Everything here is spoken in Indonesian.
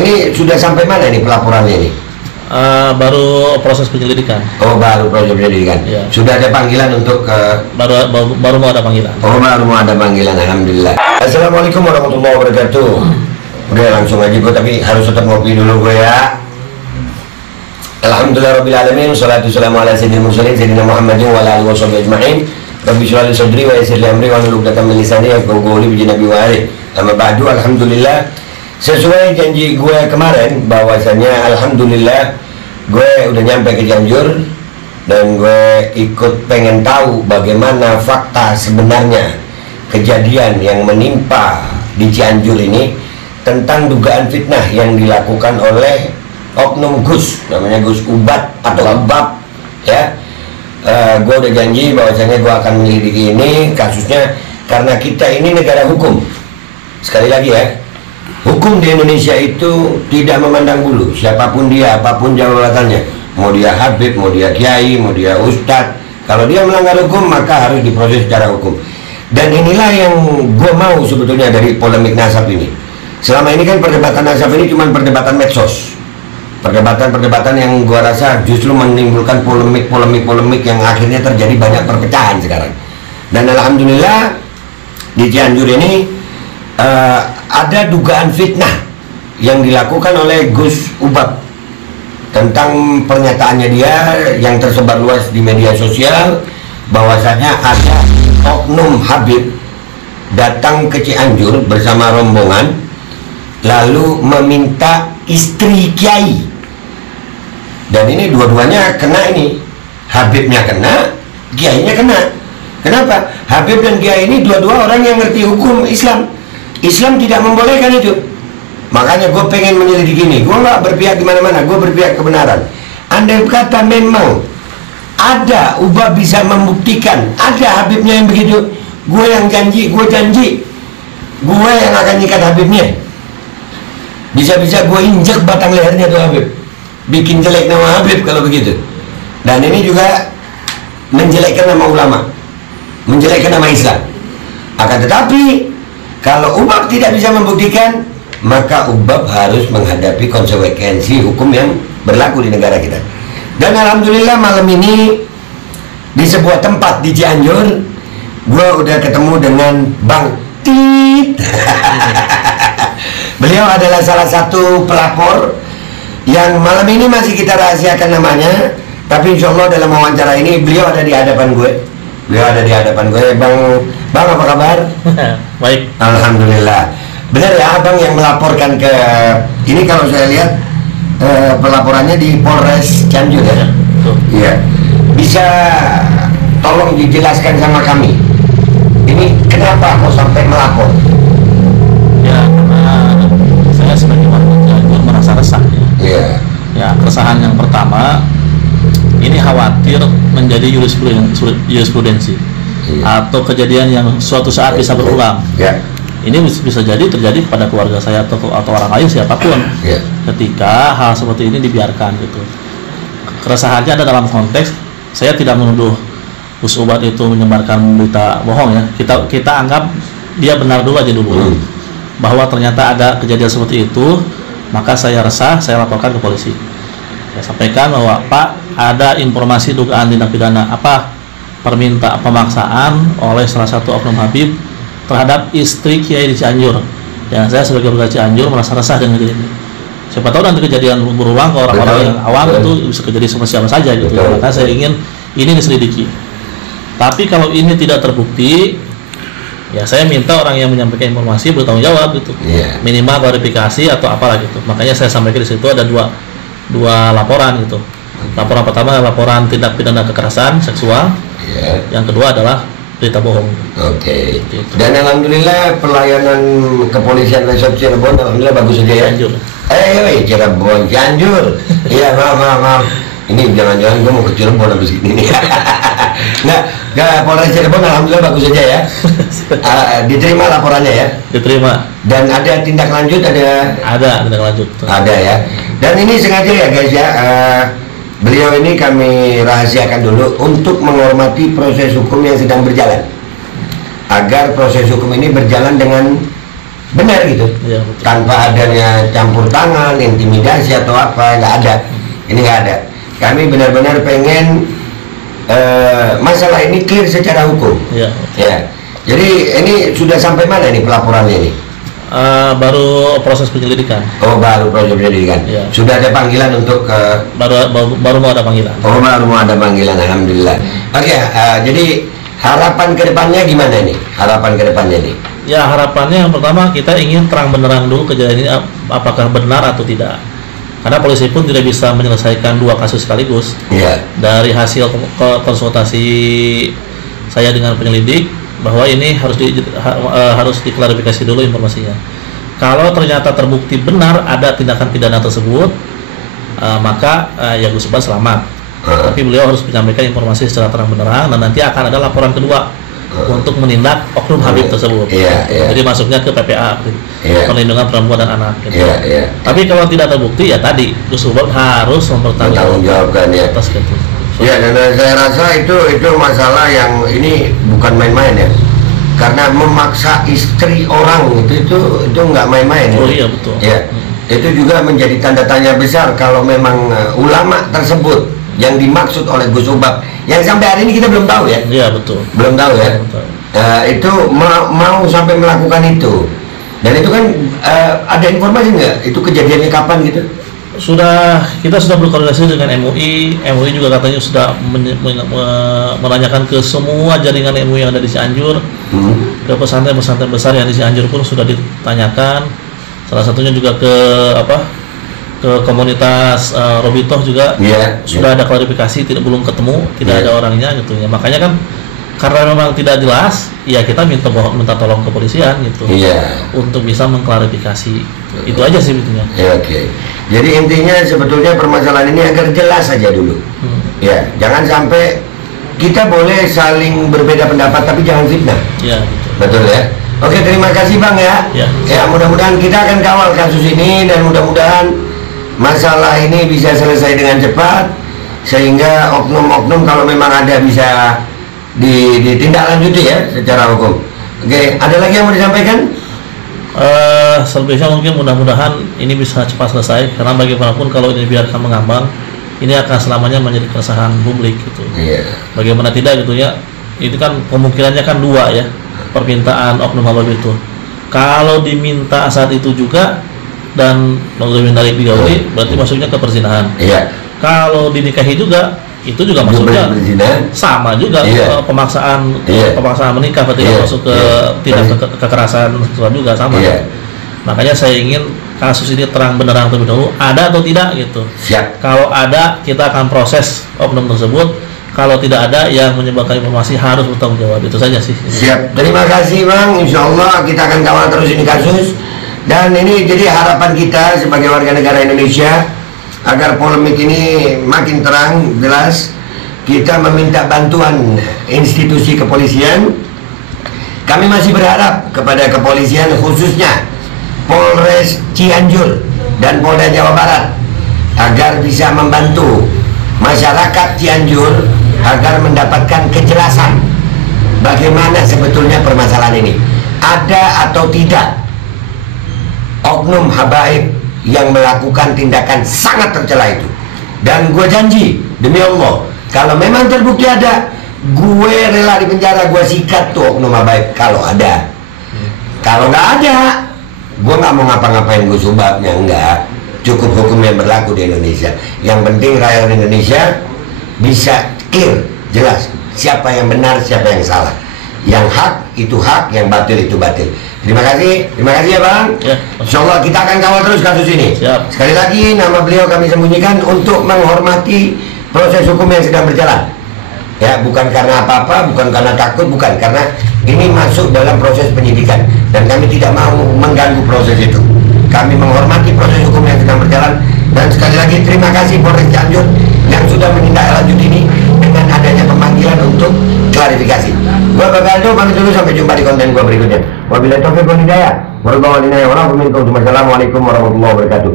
ini sudah sampai mana ini pelaporannya ini? Baru proses penyelidikan. Oh, baru proses penyelidikan. Ya. Sudah ada panggilan untuk baru mau ada panggilan. Oh, baru mau ada panggilan. Alhamdulillah. Assalamualaikum warahmatullahi wabarakatuh. Udah langsung aja gue, tapi harus tetap ngopi dulu gue ya. Alhamdulillah rabbil alamin, wassalatu wassalamu ala sayyidil mursalin sayyidina Muhammadin wa ala alihi washabihi ajma'in. Rabbi shrah li sadri wa yassir li amri wa hlul 'uqdatam min lisani yafqahu qawli bi nabi wa ali. Amma ba'du, alhamdulillah. Sesuai janji gue kemarin bahwasanya alhamdulillah gue udah nyampe ke Cianjur dan gue ikut pengen tahu bagaimana fakta sebenarnya kejadian yang menimpa di Cianjur ini tentang dugaan fitnah yang dilakukan oleh oknum Gus, namanya Gus Ubat atau Ubab ya. Gue udah janji bahwasanya gue akan menyelidiki ini kasusnya, karena kita ini negara hukum. Sekali lagi ya, hukum di Indonesia itu tidak memandang bulu siapapun dia, apapun jabatannya, mau dia habib, mau dia kiai, mau dia ustadz. Kalau dia melanggar hukum maka harus diproses secara hukum. Dan inilah yang gue mau sebetulnya dari polemik nasab ini. Selama ini kan perdebatan nasab ini cuma perdebatan medsos, perdebatan yang gue rasa justru menimbulkan polemik yang akhirnya terjadi banyak perpecahan sekarang. Dan alhamdulillah di Cianjur ini ada dugaan fitnah yang dilakukan oleh Gus Ubab tentang pernyataannya dia yang tersebar luas di media sosial, bahwasanya ada oknum habib datang ke Cianjur bersama rombongan lalu meminta istri kiai. Dan ini dua-duanya kena, ini habibnya kena, kiainya kena. Kenapa? Habib dan kiai ini dua-dua orang yang ngerti hukum Islam. Islam tidak membolehkan itu. Makanya gue pengen menyelidiki ini. Gue nggak berpihak di mana-mana, gue berpihak kebenaran. Andai kata memang ada Ubah bisa membuktikan ada habibnya yang begitu, gue yang janji, gue yang akan nyikat habibnya. Bisa-bisa gue injek batang lehernya tuh habib, bikin jelek nama habib kalau begitu. Dan ini juga menjelekkan nama ulama, menjelekkan nama Islam. Akan tetapi kalau Ubab tidak bisa membuktikan, maka Ubab harus menghadapi konsekuensi hukum yang berlaku di negara kita. Dan alhamdulillah malam ini di sebuah tempat di Cianjur, gue udah ketemu dengan Bang Tit. Beliau adalah salah satu pelapor yang malam ini masih kita rahasiakan namanya, tapi insya Allah dalam wawancara ini beliau ada di hadapan gue. Bang apa kabar? Baik. Alhamdulillah. Benar ya abang yang melaporkan ke ini, kalau saya lihat pelaporannya di Polres Cianjur ya? Iya. Bisa tolong dijelaskan sama kami, ini kenapa kok sampai melapor? Ya, karena saya sebagai warga Cianjur merasa resah ya. Iya. Ya, keresahan yang pertama, ini khawatir menjadi jurisprudensi atau kejadian yang suatu saat bisa berulang. Ini bisa jadi terjadi kepada keluarga saya atau orang lain siapapun ketika hal seperti ini dibiarkan gitu. Keresahannya ada dalam konteks saya tidak menuduh Gus Ubad itu menyebarkan berita bohong ya. Kita anggap dia benar dulu aja dulu. Bahwa ternyata ada kejadian seperti itu, maka saya resah, saya laporkan ke polisi. Saya sampaikan bahwa Pak, ada informasi dugaan tindak pidana pemaksaan oleh salah satu oknum habib terhadap istri kiai di Cianjur. Dan saya sebagai warga Cianjur merasa resah dengan ini. Siapa tahu nanti kejadian berulang ke orang-orang yang awam itu bisa kejadian sama siapa saja gitu. Maka saya ingin ini diselidiki. Tapi kalau ini tidak terbukti, ya saya minta orang yang menyampaikan informasi bertanggung jawab gitu. Minimal klarifikasi atau apalah gitu. Makanya saya sampaikan di situ ada dua laporan gitu. Laporan pertama adalah laporan tindak pidana kekerasan seksual. Yang kedua adalah berita bohong. Gitu. Dan alhamdulillah pelayanan kepolisian Resort Cirebon alhamdulillah bagus saja ya. Cianjur. Cianjur. Iya, maaf. Ini jangan-jangan gue mau ke Cirebon habis ini. Nggak, Polres Cirebon alhamdulillah bagus saja ya. Diterima laporannya ya. Diterima. Dan ada tindak lanjut, ada tindak lanjut. Ada ya. Dan ini sengaja ya guys ya. Beliau ini kami rahasiakan dulu untuk menghormati proses hukum yang sedang berjalan, agar proses hukum ini berjalan dengan benar gitu, Iya, betul. tanpa adanya campur tangan, intimidasi atau apa, nggak ada. Ini nggak ada. Kami benar-benar pengen masalah ini clear secara hukum. Iya. Ya. Jadi ini sudah sampai mana ini pelaporannya ini? Baru proses penyelidikan. Oh, baru proses penyelidikan. Iya. Sudah ada panggilan untuk Baru mau ada panggilan. oh, baru mau ada panggilan, alhamdulillah. Oke, jadi harapan kedepannya gimana nih? Harapan kedepannya nih? Ya, harapannya yang pertama kita ingin terang benderang dulu kejadian ini apakah benar atau tidak. Karena polisi pun tidak bisa menyelesaikan dua kasus sekaligus. Iya. Dari hasil konsultasi saya dengan penyelidik bahwa ini harus diklarifikasi dulu informasinya. Kalau ternyata terbukti benar ada tindakan pidana tersebut, maka ya Gus Subhan selamat. Tapi beliau harus menyampaikan informasi secara terang benderang dan nanti akan ada laporan kedua untuk menindak oknum Habib tersebut. Jadi masuknya ke PPA, Perlindungan Perempuan dan Anak. Gitu. Tapi kalau tidak terbukti ya tadi Gus Subhan harus mempertanggungjawabkan ya. Atas gitu. Ya, dan saya rasa itu masalah yang ini bukan main-main ya. Karena memaksa istri orang itu nggak main-main. Oh iya, betul. Ya. Itu juga menjadi tanda tanya besar kalau memang ulama tersebut yang dimaksud oleh Gus Subhan, yang sampai hari ini kita belum tahu ya. Iya, betul. Belum tahu ya. Betul. Itu mau sampai melakukan itu. Dan itu kan ada informasi nggak? Itu kejadiannya kapan gitu? Kita sudah berkoordinasi dengan MUI juga katanya sudah menanyakan ke semua jaringan MUI yang ada di Cianjur, ke pesantren-pesantren besar yang di Cianjur pun sudah ditanyakan. Salah satunya juga ke komunitas Robitoh juga sudah ada klarifikasi, belum ketemu, tidak ada orangnya gitu ya. Makanya kan karena memang tidak jelas, ya kita minta tolong kepolisian gitu untuk bisa mengklarifikasi. Itu aja sih sebetulnya. Oke. Jadi intinya sebetulnya permasalahan ini agar jelas saja dulu. Ya, jangan sampai kita boleh saling berbeda pendapat tapi jangan fitnah. Ya, betul ya. Oke, terima kasih Bang ya. Ya, mudah-mudahan kita akan kawal kasus ini dan mudah-mudahan masalah ini bisa selesai dengan cepat sehingga oknum-oknum kalau memang ada bisa ditindaklanjuti ya secara hukum. Oke, ada lagi yang mau disampaikan? Selebihnya mungkin mudah-mudahan ini bisa cepat selesai karena bagaimanapun kalau ini biarkan mengambang ini akan selamanya menjadi keresahan publik gitu. Bagaimana tidak gitu ya, itu kan kemungkinannya kan dua ya, permintaan oknum Habib itu. Kalau diminta saat itu juga dan dari digauli berarti masuknya ke perzinahan. Kalau dinikahi juga itu juga masuknya sama juga pemaksaan menikah berarti masuk ke kekerasan seksual juga sama. Makanya saya ingin kasus ini terang benderang terlebih dahulu, ada atau tidak gitu. Kalau ada kita akan proses oknum tersebut, kalau tidak ada yang menyebarkan informasi harus bertanggung jawab. Itu saja sih. Siap. Terima kasih Bang. Insya Allah kita akan kawal terus ini kasus. Dan ini jadi harapan kita sebagai warga negara Indonesia agar polemik ini makin terang, jelas. Kita meminta bantuan institusi kepolisian. Kami masih berharap kepada kepolisian khususnya Polres Cianjur dan Polda Jawa Barat agar bisa membantu masyarakat Cianjur agar mendapatkan kejelasan bagaimana sebetulnya permasalahan ini. Ada atau tidak oknum habaib yang melakukan tindakan sangat tercela itu. Dan gue janji demi Allah, kalau memang terbukti ada, gue rela di penjara, gue sikat tuh oknum habaib kalau ada. Kalau nggak ada, gue nggak mau ngapa-ngapain Gus Subhannya, enggak. Cukup hukum yang berlaku di Indonesia. Yang penting rakyat Indonesia bisa clear, jelas siapa yang benar, siapa yang salah. Yang hak itu hak, yang batil itu batil. Terima kasih ya Bang. Insya Allah kita akan kawal terus kasus ini. Sekali lagi nama beliau kami sembunyikan untuk menghormati proses hukum yang sedang berjalan. Ya, bukan karena apa-apa, bukan karena takut, bukan, karena ini masuk dalam proses penyidikan dan kami tidak mau mengganggu proses itu. Kami menghormati proses hukum yang sedang berjalan dan sekali lagi terima kasih Polres Cianjur yang sudah menindaklanjuti ini dengan adanya pemanggilan untuk klarifikasi. Gua Bagaldo pamit dulu, sampai jumpa di konten gua berikutnya. Wabillahi taufiq wal hidayah. Wassalamualaikum warahmatullahi wabarakatuh.